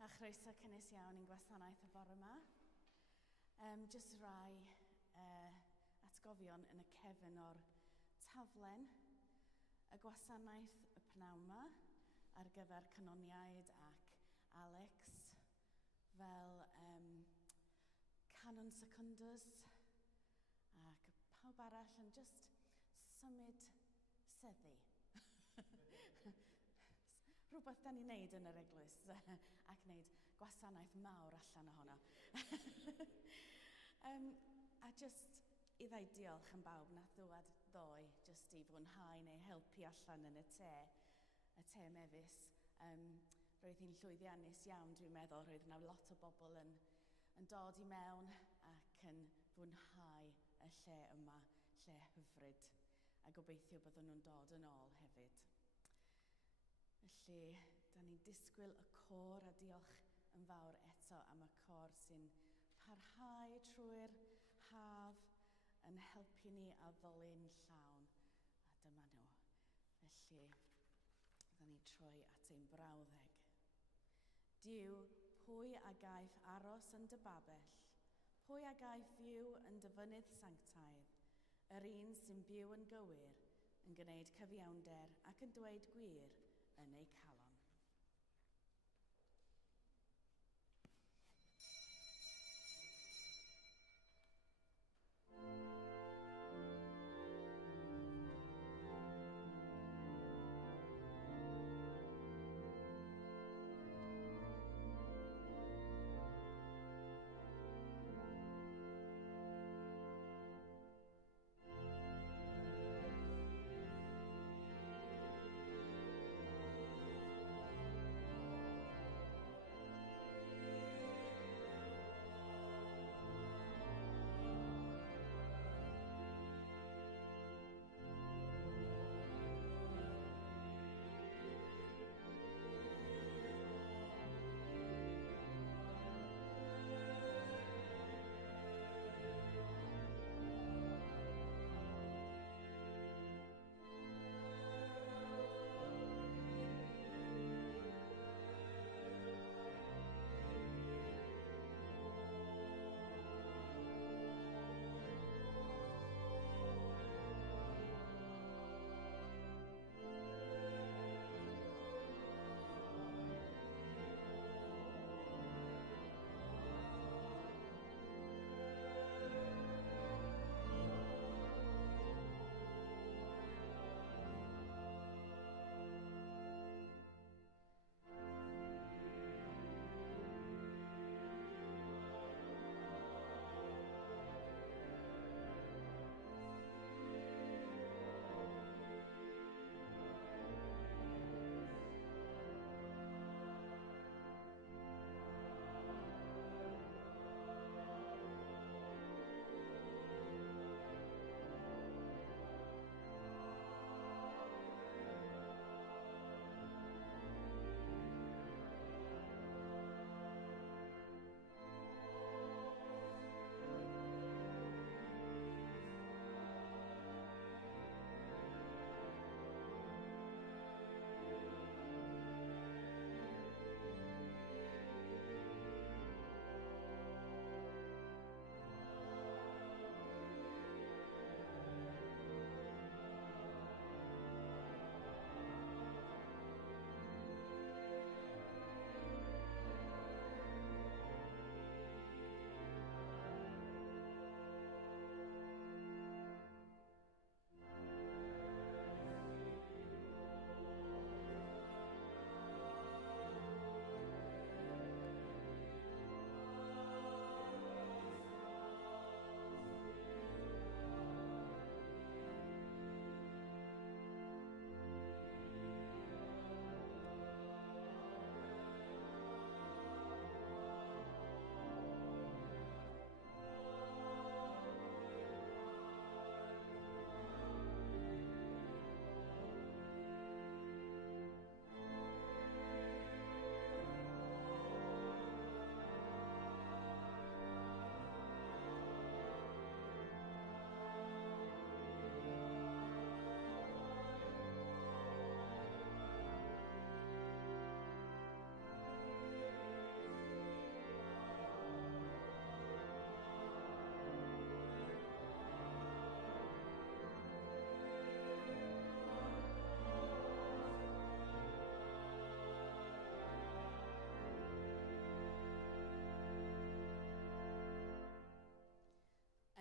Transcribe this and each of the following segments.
A chroeso cynnes iawn i'n gwasanaeth y bore yma. Jyst rai atgofion yn y cefn o'r taflen. Y gwasanaeth y pnawn yma ar gyfer canoniaid ac Alex fel canon secundus ac pawb arall yn just symud seddi. Rhywbeth da ni'n neud yn yr eglwys ac wneud gwasanaeth mawr allan ohono. A just i ddau diolch yn bawb nath ddwad ddoe just i fwynhau neu helpu allan yn y te mefus. Roedd hi'n llwyddiannus iawn, dwi'n meddwl. Roedd yna lot o bobl yn dod i mewn ac yn fwynhau y lle yma, lle hyfryd. A gobeithio byddwn nhw'n dod yn ôl hefyd. Felly, da ni'n disgwyl y côr a diolch yn fawr eto am y côr sy'n parhau trwy'r haf yn helpu ni a ddolyn llawn. A dyma nhw. Felly, da ni'n troi at ein brawddeg. Duw, pwy a gaiff aros yn dy babell? Pwy a gaiff fyw yn dy fynydd sanctaidd? Yr un sy'n byw yn gywir, yn gwneud cyfiawnder ac yn dweud gwir yn ei calon.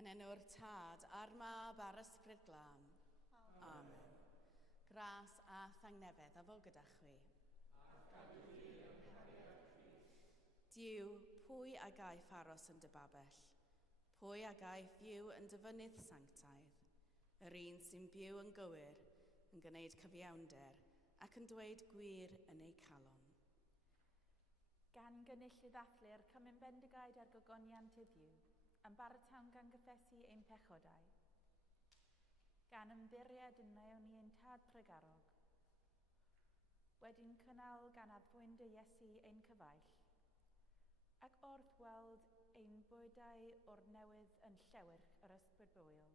enw'r Tad, a'r Mab, a'r Ysbryd Glân. Amen. Gras a thangnefedd a fo gyda chwi. Diw, pwy a gaiff aros yn dy babell? Pwy a gaiff fyw yn dy fynydd sanctaidd? Yr un sy'n byw yn gywir, yn gwneud cyfiawnder, ac yn dweud gwir yn ei calon. Gan gynnull i ddathlu'r Cymun Bendigaid ar gogoniant heddiw, yn baratawn gan gyffesu ein pechodau. Gan ymddiried yn neu ni ein tad pregarog. Wedi'n cynnal gan adfwyn dy Iesu ein cyfaill, ac wrth weld ein bwydau o'r newydd yn llewyrch yr ysbryd bwyl.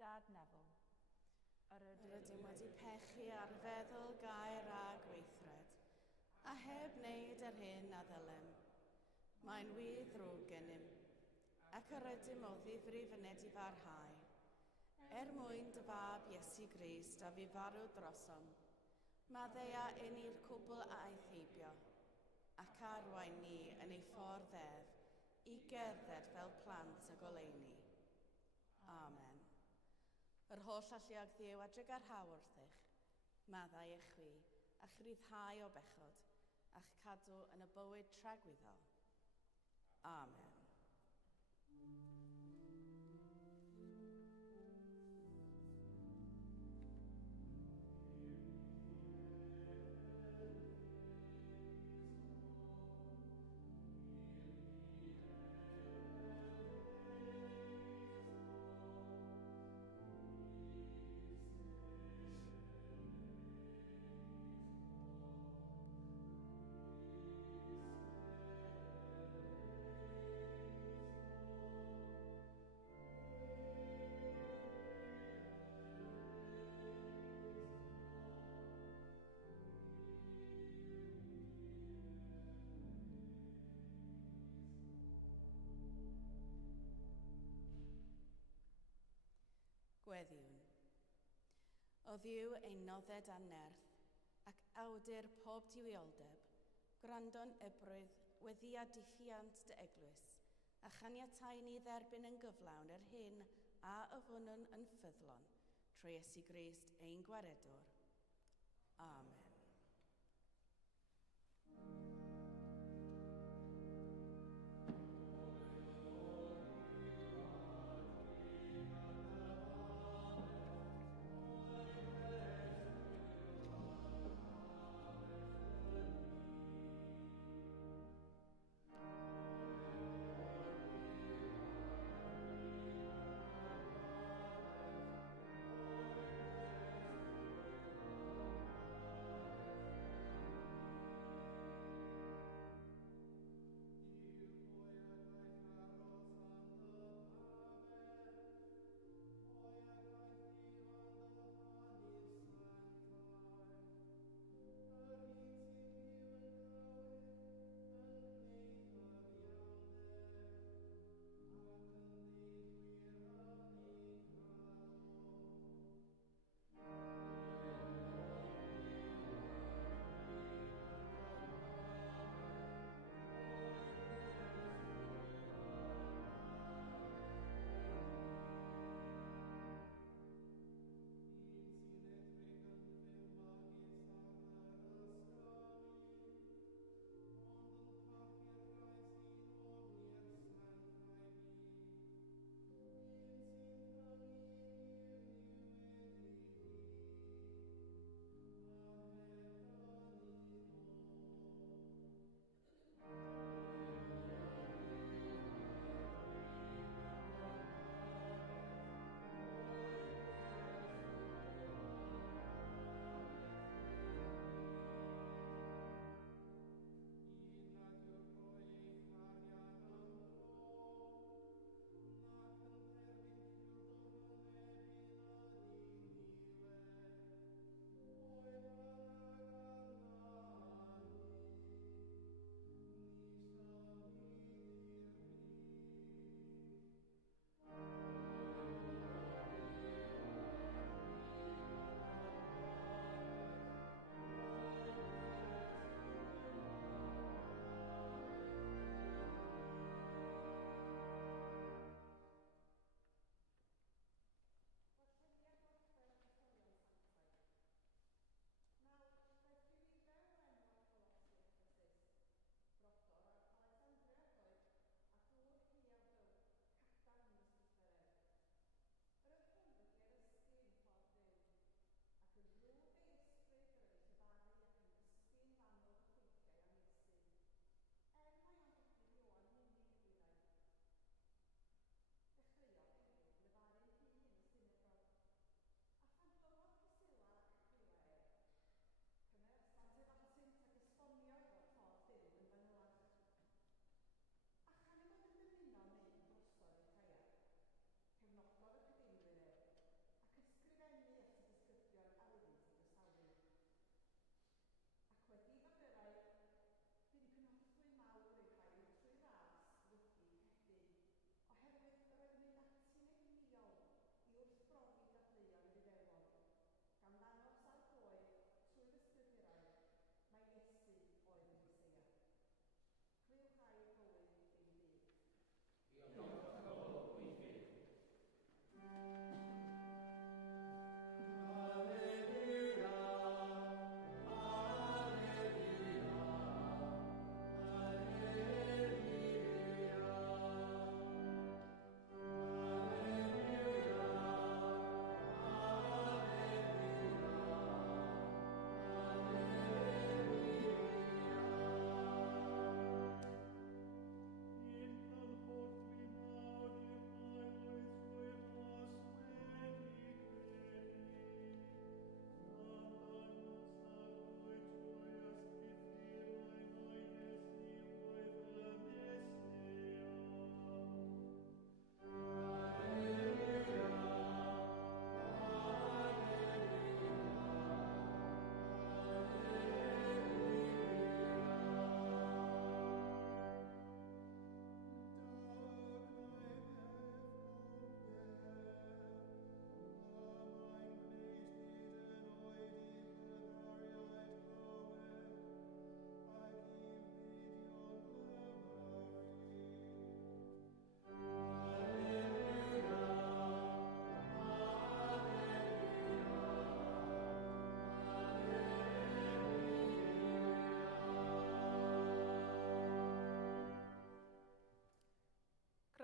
Dad Nefel, yr ydym wedi pechu ar feddwl, gair a gweithred, a heb wneud yr hyn a ddylem. Mae'n wir ddrwg gennym, ac yr ydym o ddifri fyned i farhau. Mwyn dy fab Iesu Grist a fu farw drosom, maddeia yn i'r cwbl aeth heibio, ac arwain ni yn ei ffordd ef i gerdded fel plant y goleuni. Amen. Yr holl alluog ddiw a drygar haw wrthych, maddau eich chwi, a chryddhau o bechod, a'ch cadw yn y bywyd tragwyddol. Amen. Gweddiwn. O ddiw ein nodded a nerth, ac awdur pob diwioldeb, gwrando'n ebrwydd weddia diffiant dy eglwys, a chaniatai ni dderbyn yn gyflawn yr hyn a yfwnwn yn ffyddlon, trwy Iesu Grist ein gwaredwr. Amen.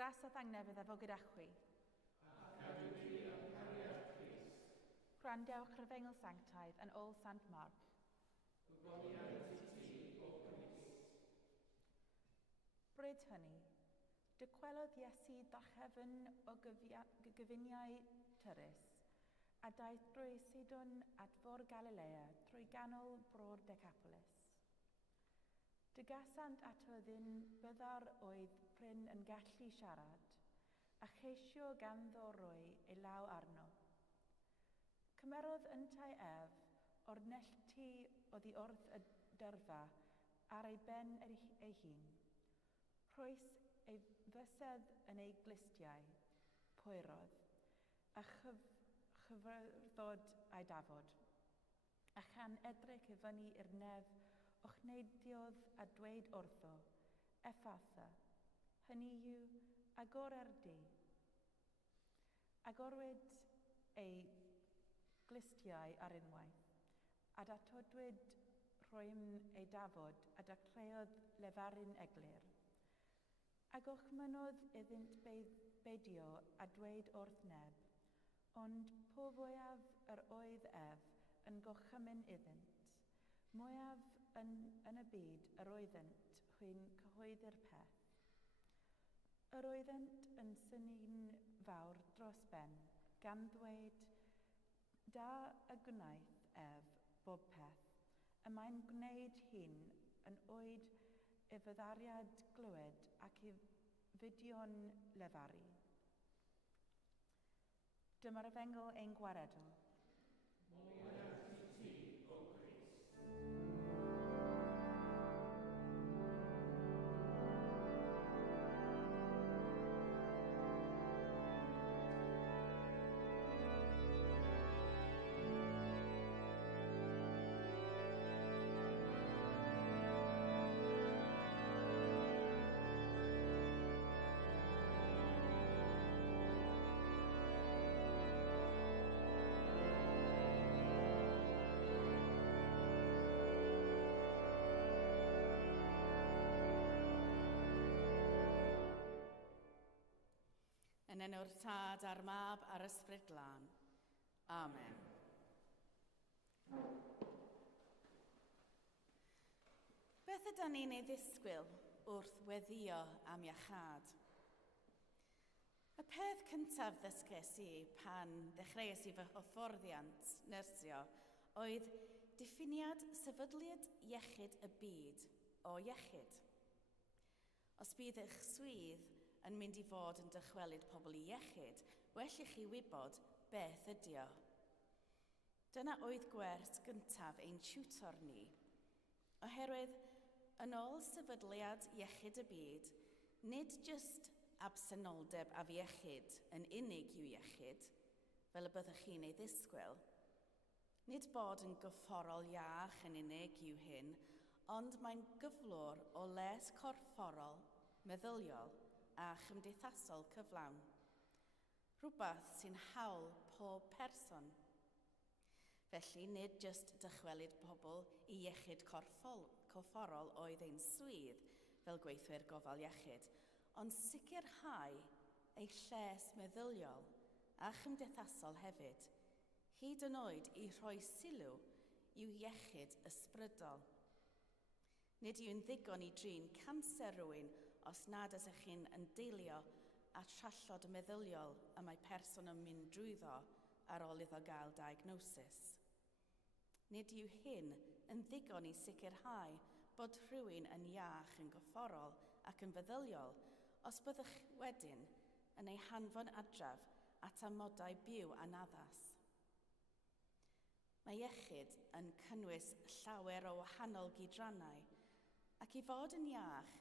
Gras a thangnefydd efo gyda chwi. Gwrandiwch yr efengil sanctaidd yn ôl Sant Mark. Bryd hynny, dychwelodd Iesu dachefn o gyfuniau tyrus, a daeth drwy Sidon at fôr Galilea trwy ganol bro'r Decapolis. Dygasant ato ddyn byddar oedd pryn yn gallu siarad, a cheisio ganddo roi ei law arno. Cymerodd yntai ef o'r nellti oddi wrth y dyrfa ar ei ben ei hun. Rhoes ei fysedd yn ei glistiau, poerodd, a chyfyrddod a'i dafod. A chan edrych i fyny i'r nef, ochneiddiodd a dweud wrtho, Effatha, hynny yw, agorer di. Agorwyd ei glistiau ar unwaith, a datodwyd rhoim ei dafod a dacleodd lefarin eglur. Ac ochmynodd iddynt beidio a dweud wrth neb, ond po fwyaf yr oedd ef yn gochymyn iddynt, mwyaf yn y byd yr oeddent hwy'n cyhoeddi'r peth. Yr oeddent yn syni'n fawr dros ben, gan ddweud, da y gwnaeth ef bob peth, y mae'n gwneud hyn yn oed y fyddariad glywed ac i fidio'n lefaru. Dyma'r efengil ein gwaredol. Yn enw'r Tad a'r Mab a'r Ysbryd Glân. Amen. Beth ydyn ni'n ei ddisgwyl wrth weddio am iachad? Y peth cyntaf ddysges i pan ddechreuais i fy hyfforddiant nyrsio oedd diffiniad sefydliad iechyd y byd o iechyd. Os bydd eich swydd yn mynd i fod yn dychwelyd pobl i iechyd, well i chi wybod beth ydy o. Dyna oedd gwers gyntaf ein tiwtor ni. Oherwydd, yn ôl sefydliad iechyd y byd, nid jyst absenoldeb af iechyd yn unig yw iechyd, fel y byddwch chi'n ei ddisgwyl. Nid bod yn gyfforol iach yn unig yw hyn, ond mae'n gyflwr o les corfforol, meddyliol, a chymdeithasol cyflawn. Rhywbeth sy'n hawl pob person. Felly nid jyst dychwelyd pobl i iechyd corfforol oedd ein swydd fel gweithwyr gofal iechyd, ond sicrhau eu lles meddyliol a chymdeithasol hefyd, hyd yn oed i rhoi sylw i'w iechyd ysbrydol. Nid yw'n ddigon i drin canser rhywun os nad ydych chi'n yn deilio a trallod meddyliol y mae person yn mynd drwyddo ar ôl iddo gael diagnosis. Nid yw hyn yn ddigon i sicrhau bod rhywun yn iach yn gyfforol ac yn feddyliol os byddwch wedyn yn ei hanfon adref at amodau byw anaddas. Mae iechyd yn cynnwys llawer o wahanol gydrannau, ac i fod yn iach,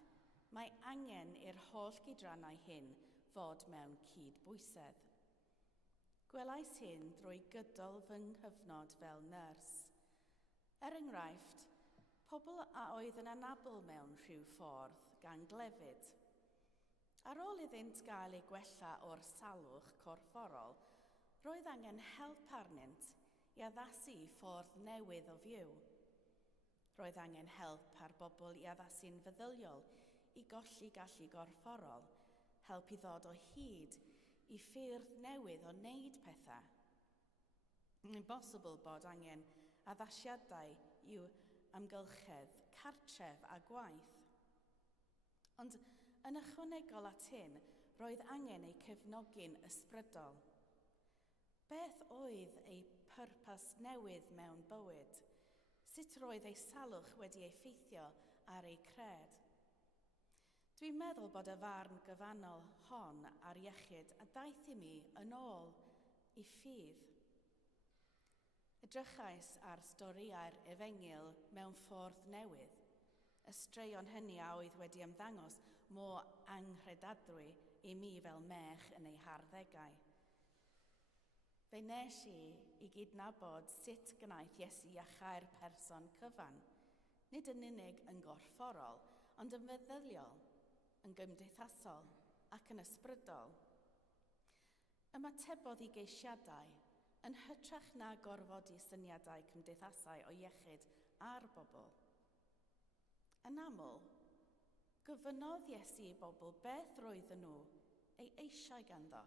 mae angen i'r holl gydrannau hyn fod mewn cydbwysedd. Gwelais hyn drwy gydol fy nghyfnod fel nyrs. Enghraifft, pobl a oedd yn anabl mewn rhyw ffordd gan glefyd. Ar ôl iddynt gael ei gwella o'r salwch corfforol, roedd angen help arnynt i addasu ffordd newydd o fyw. Roedd angen help ar bobl i addasu'n feddyliol i golli gallu gorfforol, helpu ddod o hyd i ffyrdd newydd o wneud pethau. Mae'n bosibl bod angen addasiadau i'w amgylchedd, cartref a gwaith. Ond yn ychwanegol at hyn, roedd angen eu cefnogi'n ysbrydol. Beth oedd ei pwrpas newydd mewn bywyd? Sut roedd ei salwch wedi effeithio ar ei cred? Dwi'n meddwl bod y farn gyfannol hon ar iechyd a daeth i mi yn ôl i ffydd. Edrychais ar storïau'r Efengyl mewn ffordd newydd. Y straeon hynny a oedd wedi ymddangos mor anghredadwy i mi fel mech yn ei harddegau. Fe nes i gydnabod sut gwnaeth Iesu iachau'r person cyfan, nid yn unig yn gorfforol, ond yn feddyliol, yn gymdeithasol ac yn ysbrydol. Ymatebodd i geisiadau, yn hytrach na gorfodi syniadau cymdeithasau o iechyd ar bobl. Yn aml, gofynodd Iesu i bobl beth roedden nhw ei eisiau ganddo.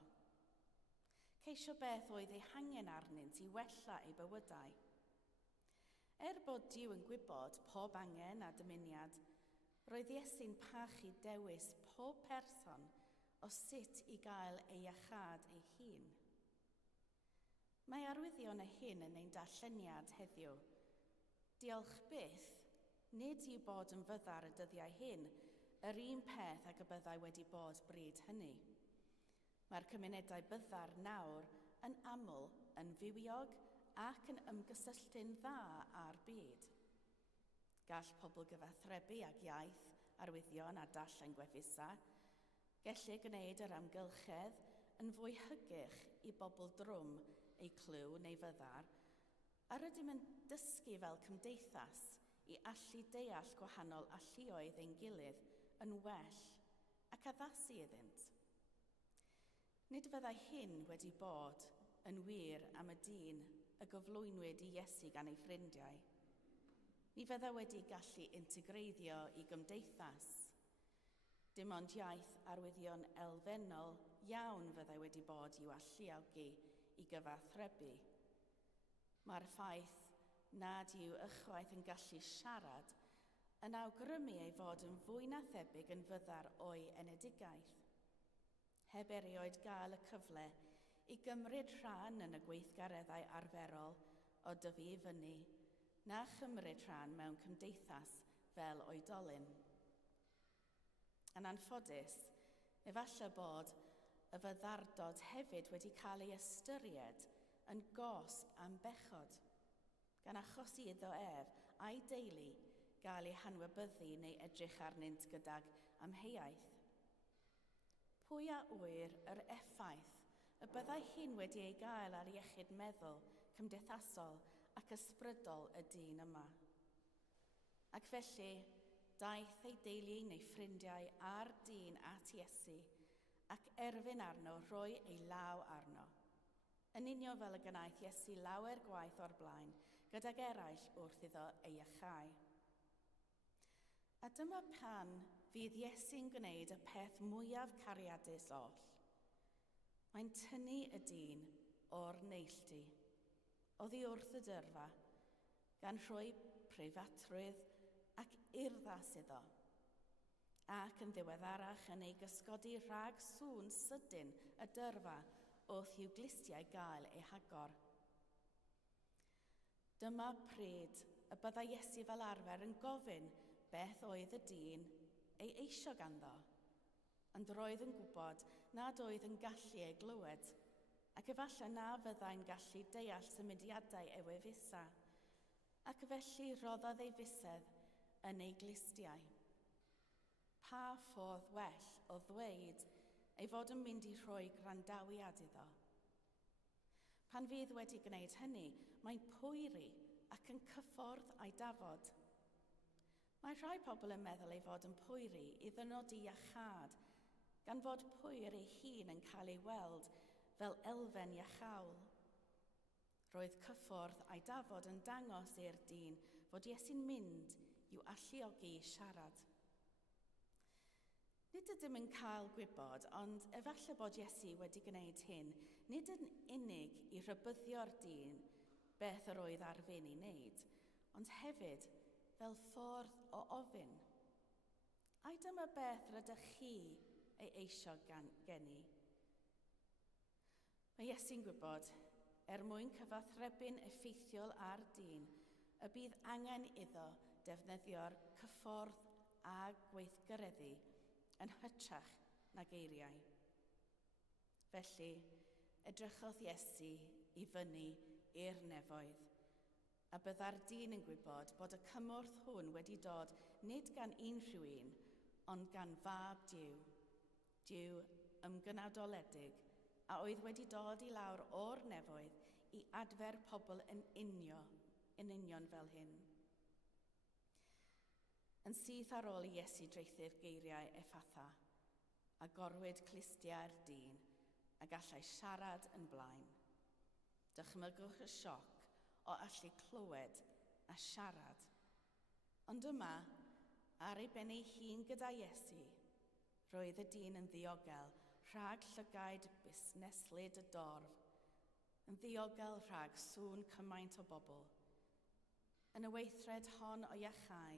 Ceisio beth oedd eu hangen arnynt i wella eu bywydau. Bod Duw yn gwybod pob angen a dymuniad, roedd Iesu'n pachu dewis pob person o sut i gael ei iachad ei hun. Mae arwyddion y hyn yn ein darlleniad heddiw. Diolch byth, nid yw bod yn fyddar y dyddiau hyn, yr un peth ag y byddai wedi bod bryd hynny. Mae'r cymunedau byddar nawr yn aml yn fywiog ac yn ymgysylltu'n dda â'r byd. Gall pobl gyfathrebu ag iaith, arwyddion a darllen gwefusa, gellu gwneud yr amgylchedd yn fwy hygych i bobl drwm eu clyw neu fyddar, a rydym yn dysgu fel cymdeithas i allu deall gwahanol alluoedd ein gilydd yn well ac addasu iddynt. Nid fyddai hyn wedi bod yn wir am y dyn y gyflwynwyd i Iesu gan ei ffrindiau. Ni fyddai wedi gallu integreiddio i gymdeithas. Dim ond iaith arwyddion elfennol iawn fyddai wedi bod i'w alluogi i gyfathrebu. Mae'r ffaith nad yw ychwaith yn gallu siarad yn awgrymu ei fod yn fwy na thebyg yn fyddar o'i enedigaeth. Heb erioed gael y cyfle i gymryd rhan yn y gweithgareddau arferol o dyfu i fyny, na chymryd rhan mewn cymdeithas fel oedolyn. Yn anffodus, efallai bod y fyddardod hefyd wedi cael ei ystyried yn gosb am bechod, gan achosi iddo a'i deulu gael eu hanwybyddu neu edrych arnynt gydag amheuaeth. Pwy a wyr yr effaith y byddai hyn wedi ei gael ar iechyd meddwl, cymdeithasol ac ysbrydol y dyn yma. Ac felly, daeth ei deulu neu ffrindiau a'r dyn at Iesu ac erfyn arno rhoi ei law arno. Yn union fel y gnaeth Iesu lawer gwaith o'r blaen gydag eraill wrth iddo ei iachau. A dyma pan fydd Iesu'n gwneud y peth mwyaf cariadus oll. Mae'n tynnu y dyn o'r neilltu, oddi wrth y dyrfa, gan rhoi preifatrwydd ac urddas iddo, ac yn ddiweddarach yn ei gysgodi rhag sŵn sydyn y dyrfa wrth i'w glistiau gael eu hagor. Dyma pryd y byddai Iesu fel arfer yn gofyn beth oedd y dyn ei eisio ganddo, ond roedd yn gwybod nad oedd yn gallu ei glywed, ac efallai na fyddai'n gallu deall symudiadau ei wefusa, ac felly roddodd ei fusedd yn ei glistiau. Pa ffordd well o ddweud ei fod yn mynd i rhoi grandawiad iddo. Pan fydd wedi gwneud hynny, mae'n pwyri ac yn cyffordd a'i dafod. Mae rhai pobl yn meddwl ei fod yn pwyri i ddynodi iachad, gan fod pwyr ei hun yn cael ei weld fel elfen iachawl. Roedd cyffordd a'i dafod yn dangos i'r dyn fod Iesu'n mynd i'w alluogi i siarad. Nid ydym yn cael gwybod, ond efallai bod Iesu wedi gwneud hyn, nid yn unig i rybyddio'r dyn beth yr oedd ar fin i wneud, ond hefyd fel ffordd o ofyn. A dyma beth rydych chi ei eisio geni. Mae Iesu'n gwybod, mwyn cyfathrebu'n effeithiol ar dyn, y bydd angen iddo defnyddio'r cyffordd a gweithgareddu yn hytrach na geiriau. Felly, edrychodd Iesu i fyny i'r nefoedd, a bydda'r dyn yn gwybod bod y cymorth hwn wedi dod nid gan unrhyw un, ond gan fab Duw ymgynadoledig, a oedd wedi dod i lawr o'r nefoedd i adfer pobl yn union fel hyn. Yn syth ar ôl i Iesu dreuthu'r geiriau effatha, a gorwyd clustiau'r dyn, a gallai siarad yn blaen. Dychmygwch y sioc o allu clywed a siarad. Ond yma, ar ei ben ei hun gyda Iesu, roedd y dyn yn ddiogel rhag llygaid busneslyd y dorf, yn ddiogel rhag sŵn cymaint o bobl. Yn y weithred hon o iachau,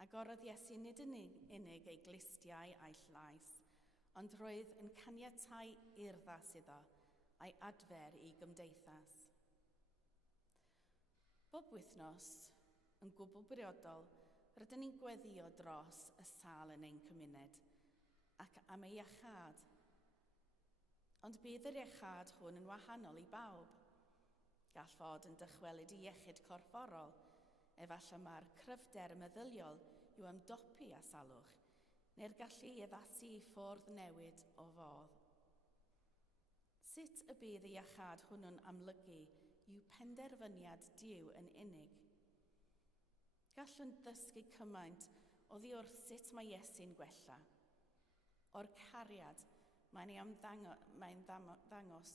agorodd Iesu nid yn unig ei glistiau a'i llais, ond roedd yn caniatáu urddas iddo a'i adfer i gymdeithas. Bob wythnos, yn gwbl briodol, rydyn ni'n gweddio dros y sâl yn ein cymuned ac am ei iachad. Ond bydd yr iachad hwn yn wahanol i bawb. Gall fod yn dychwelyd i iechyd corfforol, efallai mae'r cryfder meddyliol yw ymdopi â salwch, neu'r gallu addasu i ffwrdd newid o fodd. Sut y bydd y iachad hwnnw'n amlygu yw penderfyniad Duw yn unig. Gallwn ddysgu cymaint oddi wrth sut mae Iesu'n gwella. O'r cariad mae'n ddangos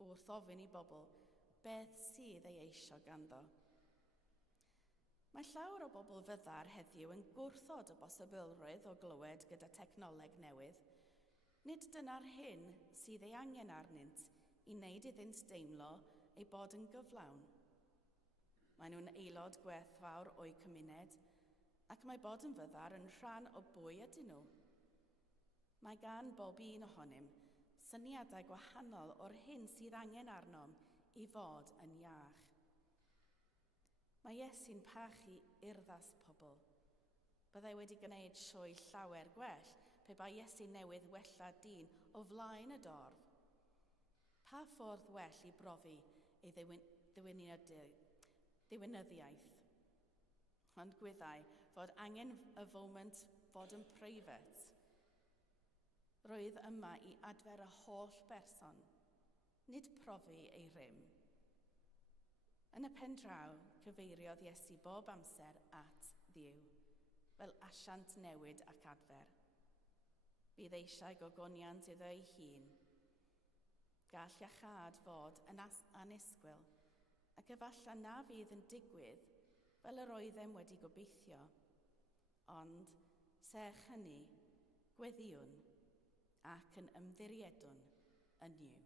wrth ofyn i bobl beth sydd ei eisio ganddo. Mae llawer o bobl fyddar heddiw yn gwrthod y bosibylrwydd o glywed gyda technoleg newydd. Nid dyna'r hyn sydd ei angen arnynt i wneud iddynt deimlo ei bod yn gyflawn. Maen nhw'n aelod gwerthfawr o'i cymuned, ac mae bod yn fyddar yn rhan o bwy ydyn nhw. Mae gan bob un ohonym syniadau gwahanol o'r hyn sydd angen arnom i fod yn iach. Mae Iesu'n parchu urddas pobl. Byddai wedi gwneud sioe llawer gwell pe bai Iesu newydd wella dyn o flaen y dorf. Pa ffordd well i brofi ei ddiwinyddiaeth? Ond gwyddai fod angen y foment fod yn preifat. Roedd yma i adfer y holl berson, nid profi ei rym. Yn y pen draw, cyfeiriodd Iesu bob amser at Dduw, fel asiant newid ac adfer. Bydd eisiau gogoniant iddo ei hun. Gall iachad fod yn annisgwyl, ac efallai na fydd yn digwydd fel yr oeddem wedi gobeithio. Ond, sech hynny, gweddiwn ac yn ymddiriedwn yn niw.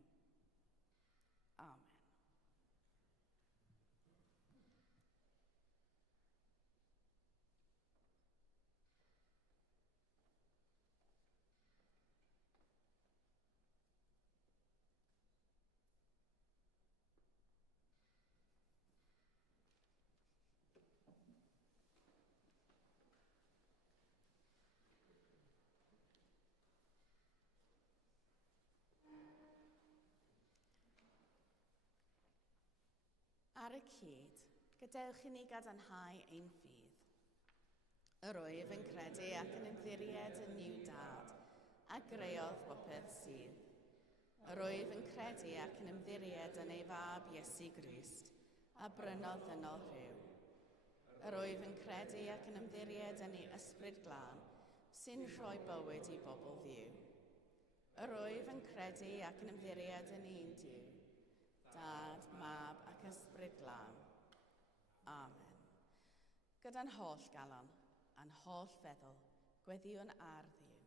Amen. Ar y cyd, gadewch i ni gadarnhau ein ffydd. Yr wyf yn credu ac yn ymddiried yn niw dad, a greodd popeth sydd. Yr wyf yn credu ac yn ymddiried yn ei fab Iesu Grist, a brynodd ddynol rhyw. Yr wyf yn credu ac yn ymddiried yn ei ysbryd glân, sy'n rhoi bywyd i bobl ddiw. Yr wyf yn credu ac yn ymddiried yn un Duw, Dad, Mab ac Ysbryd Glân. Amen. Gyda'n holl galon a'n holl feddwl, gweddiwn ar Dduw.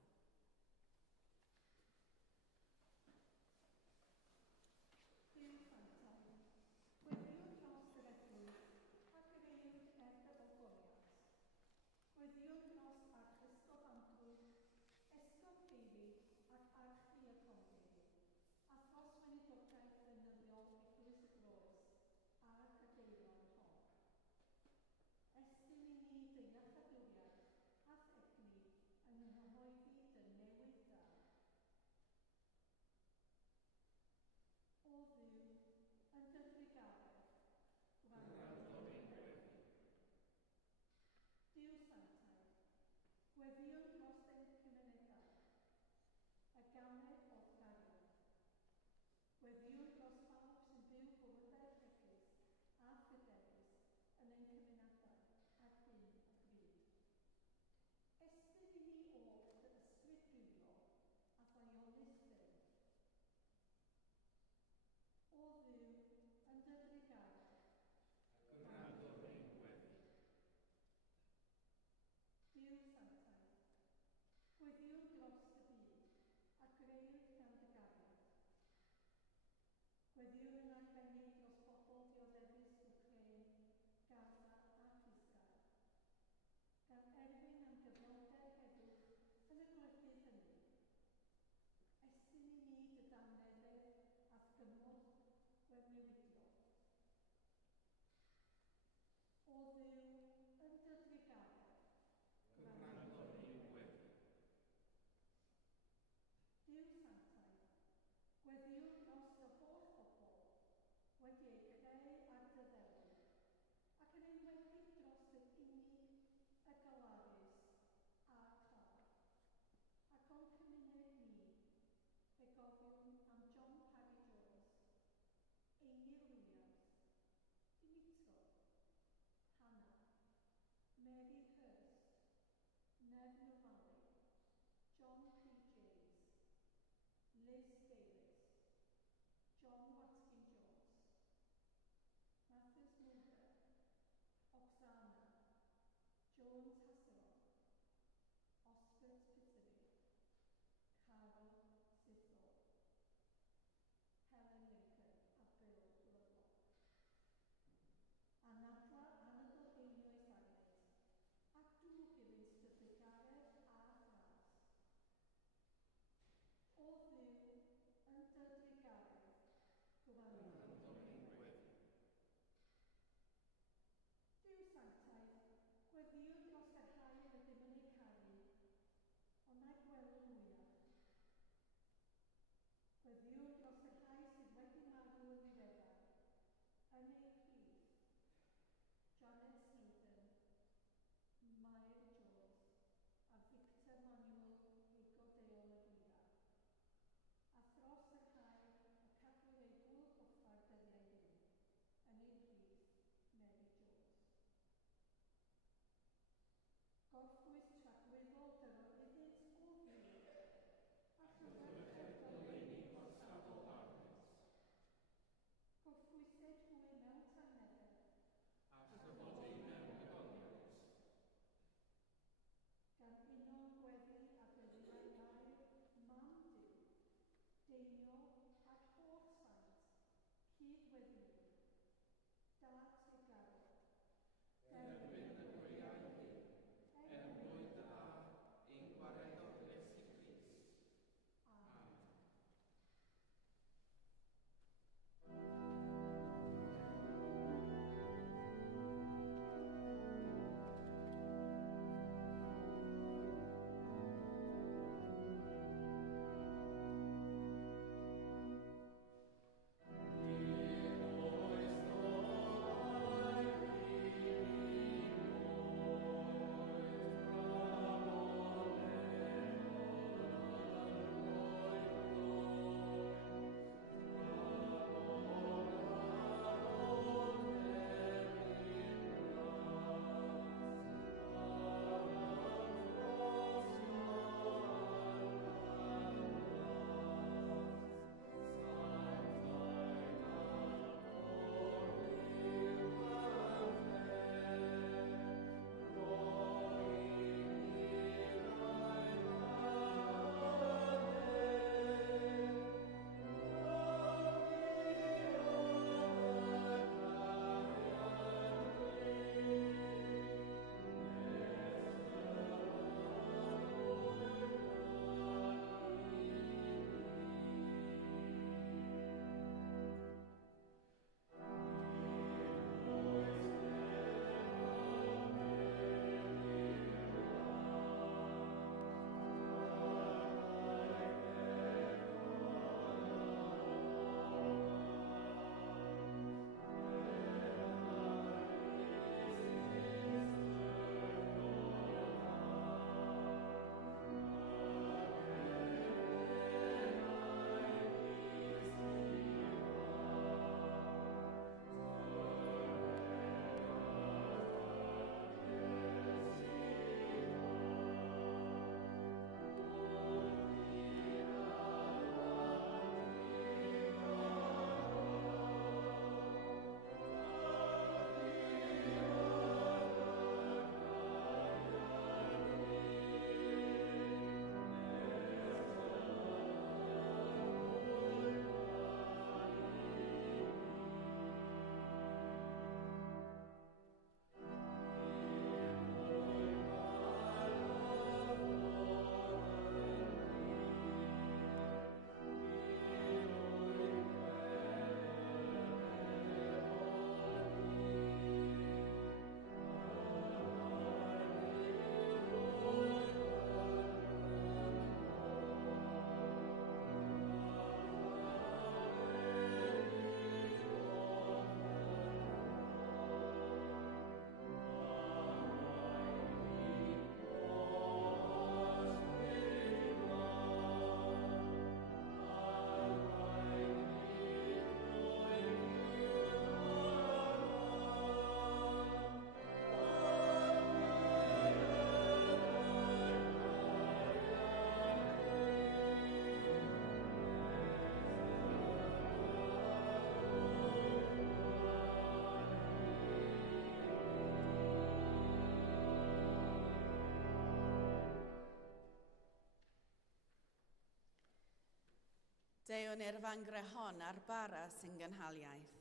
Deiwn i'r fangre hon a'r bara sy'n gynhaliaeth.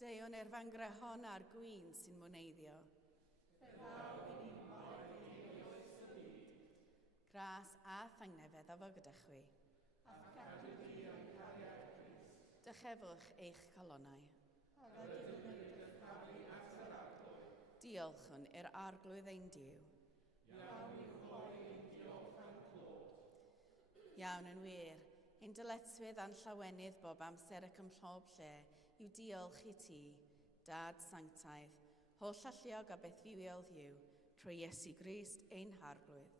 Deiwn i'r fangre hon a'r gwyn sy'n mwneiddio. Gras a thangnefedd a fo gyda chwi. Dychefwch eich colonnau. Diolchwn i'r arglwydd ein Duw. Iawn yn wir, ein dyletswydd a'n llawenydd bob amser ac ym mhob lle yw diolch i ti, Dad Sanctaidd, holl alluog a beth fywiol Dduw, trwy Iesu Grist ein harglwydd.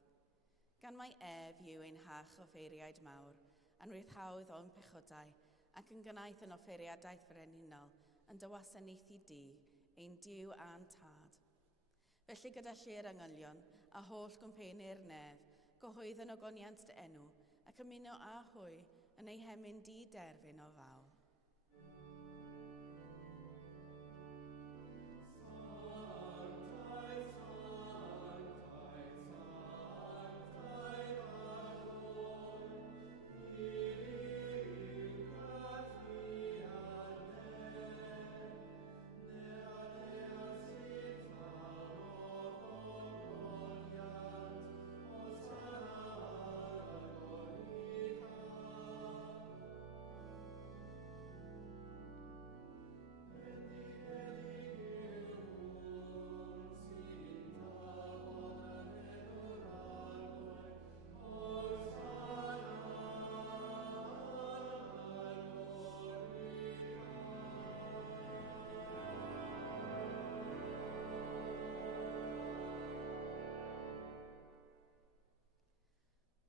Gan mai ef yw ein hach offeiriaid mawr, a'n rhyddhawdd o'n pechodau, ac yn gynaeth yn offeiriadaeth frenhinol, yn dy wasanaethu di, ein Duw a'n tad. Felly gyda llu'r angylion a holl gwmpeni'r nef, gyhoedd yn ogoniant dy enw, ac ymuno a hwy yn ei hemyn di-derfyn o fawl.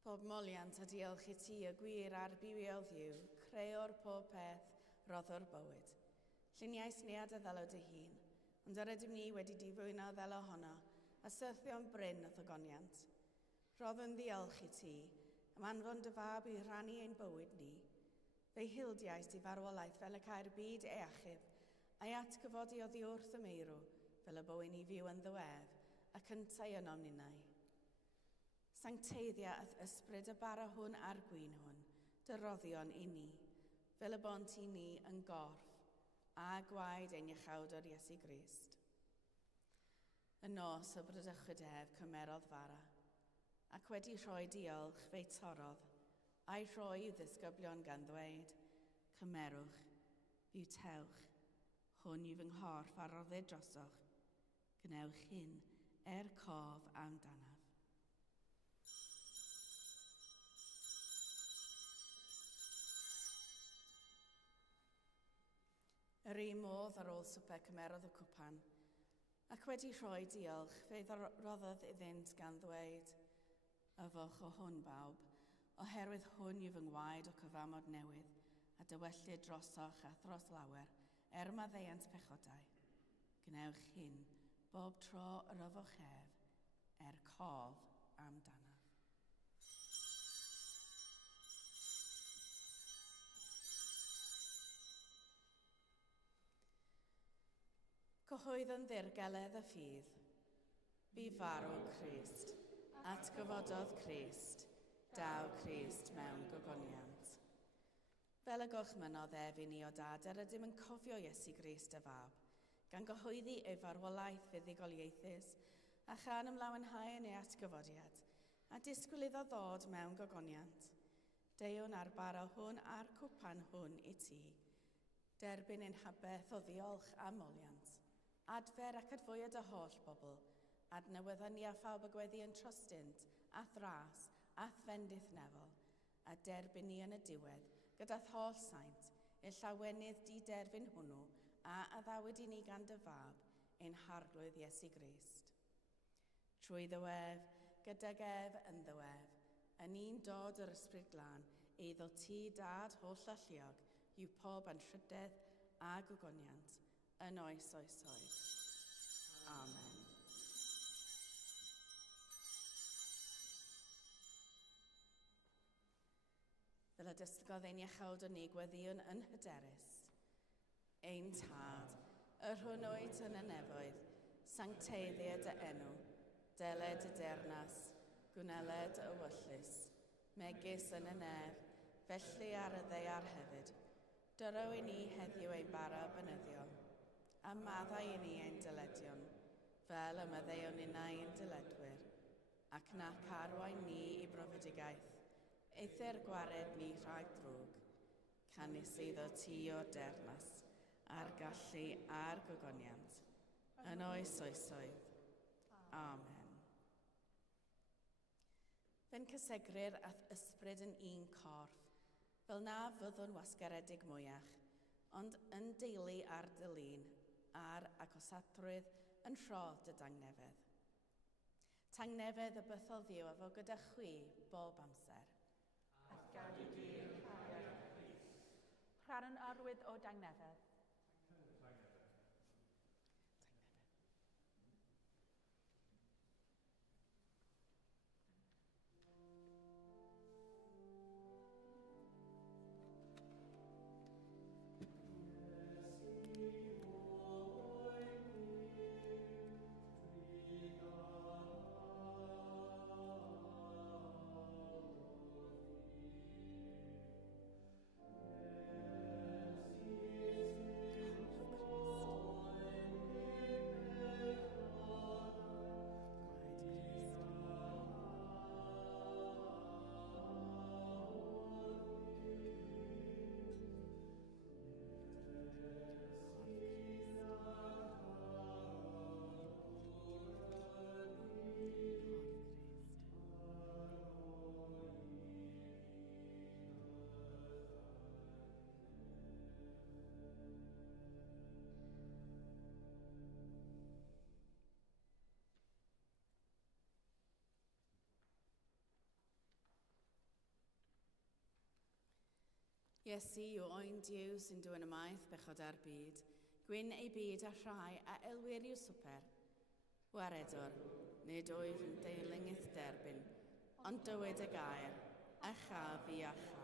Pob moliant a diolch i ti y gwir a'r bywiol Dduw, creo'r pob peth, roddo'r bywyd. Lluniais nead a ddelo dy hun, ond yr ydym ni wedi difwyno ddel ohono, a syrthio'n bryn o ddogoniant. Roddwn ddiolch i ti, am anfon dy fab i rannu ein bywyd ni. Fe'i hildiais di farwolaeth fel y cael byd ei achub, a'i atgyfodi oddi wrth y meirw, fel y bywyd ni fyw yn ddiwedd, a cyntau yn omninau. Sancteiddia ysbryd y bara hwn a'r gwyn hwn, dy roddion i ni, fel y bont i ni yn gorff, a gwaed ein iachawdwr Iesu Grist. Y nos o Deuddegfed cymerodd fara, ac wedi rhoi diolch fe'i torodd, a'i rhoi i'w ddisgyblion gan ddweud, cymerwch, fiwtewch, hwn yw fy nghorff a rodded drosoch, gwnewch hyn cof amdanaf. Yr un modd ar ôl swper cymerodd y cwpan, ac wedi rhoi diolch fe roddodd iddynt gan ddweud, yfwch o hwn bawb, oherwydd hwn yw fy ngwaed o cyfamod newydd, a dywellid drosoch a thros lawer, maddeuant pechodau. Gwnewch hyn, bob tro yr yfwch ef, cof amdanaf. Cyhoedd yn ddirgeledd y ffydd, bu farw Crist, atgyfododd Crist, daw Crist mewn gogoniant. Fel y gorchmynodd ef i ni o dad, ydym yn cofio Iesu Grist y fab, gan gyhoeddi ei farwolaeth fuddugoliaethus, a chan ymlawenhau yn ei atgyfodiad, a disgwyl iddo ddod mewn gogoniant. Deiwn ar bara hwn a'r cwpan hwn i ti, derbyn ein habeth o ddiolch a moliant. Adfer ac adfwyad y holl bobl, adnewyddan ni a phawb y gweddi yn trostynt, a thras, a thfendith nefol, a derbyn ni yn y diwedd, gyda'r holl saint, i'r llawenydd di-derbyn hwnnw, a addawyd i ni gan dy fab, ein harglwydd Iesu Grist. Trwy ddiwedd, gydag ef yn ddiwedd, yn un dod yr ysbryd glân, eiddo ti dad holl alluog, yw pob anrhydedd a gogoniant, yn oes oesoedd. Amen. Fel y dysgodd ein iachawd o ni gweddiwn yn hyderus. Ein tad, yr hwnnwyd yn y nefoedd, sancteiddia dy enw, deled y dernas, gwneled y wyllus, megis yn y nef, felly ar y ddeiar hefyd. Dyro i ni heddiw ein bara bynyddio, a maddau i ni ein dyledion, fel y maddeuon unna ein dyledwyr, ac nac arwain ni i brofedigaeth, eithyr gwared ni rhag drwg, canis iddo ti o'r dernas, a'r gallu a'r gogoniant, yn oes oesoedd. Amen. Fe'n cysegrir ath ysbryd yn un corff, fel na fyddwn wasgaredig mwyach, ond yn deulu ar dylun, a'r agosatrwydd yn rhodd dy tangnefedd. Tangnefedd y bythoddiw efo gyda chwi bob amser. Ath gad i dir cael rhan yn arwydd o dangnefedd. Iesu yw oen Diw sy'n dwyn ymaith bechod ar byd, gwyn ei byd a rhai a elwyr yw swper. Waredwr, nid wyf yn deilyngydd derbyn, ond dywyd y gair, a chaf i a chau.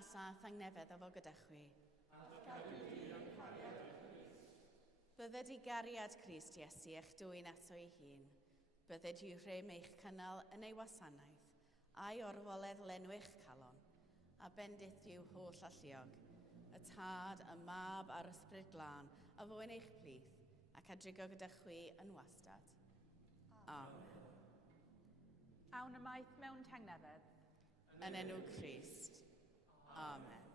glas a thangnefedd o fo gyda chwi. Bydded i gariad Crist Iesu eich dwy'n ato ei hun. Bydded i'w rhym eich cynnal yn ei wasanaeth, a'i orfoledd lenwych calon, a bendith i'w holl alluog, y tad, y mab a'r ysbryd glân, a fwy'n eich plith, ac adrigo gyda chwi yn wastad. Amen. Awn ymaith mewn tangnefedd. Yn enw Crist. Amen.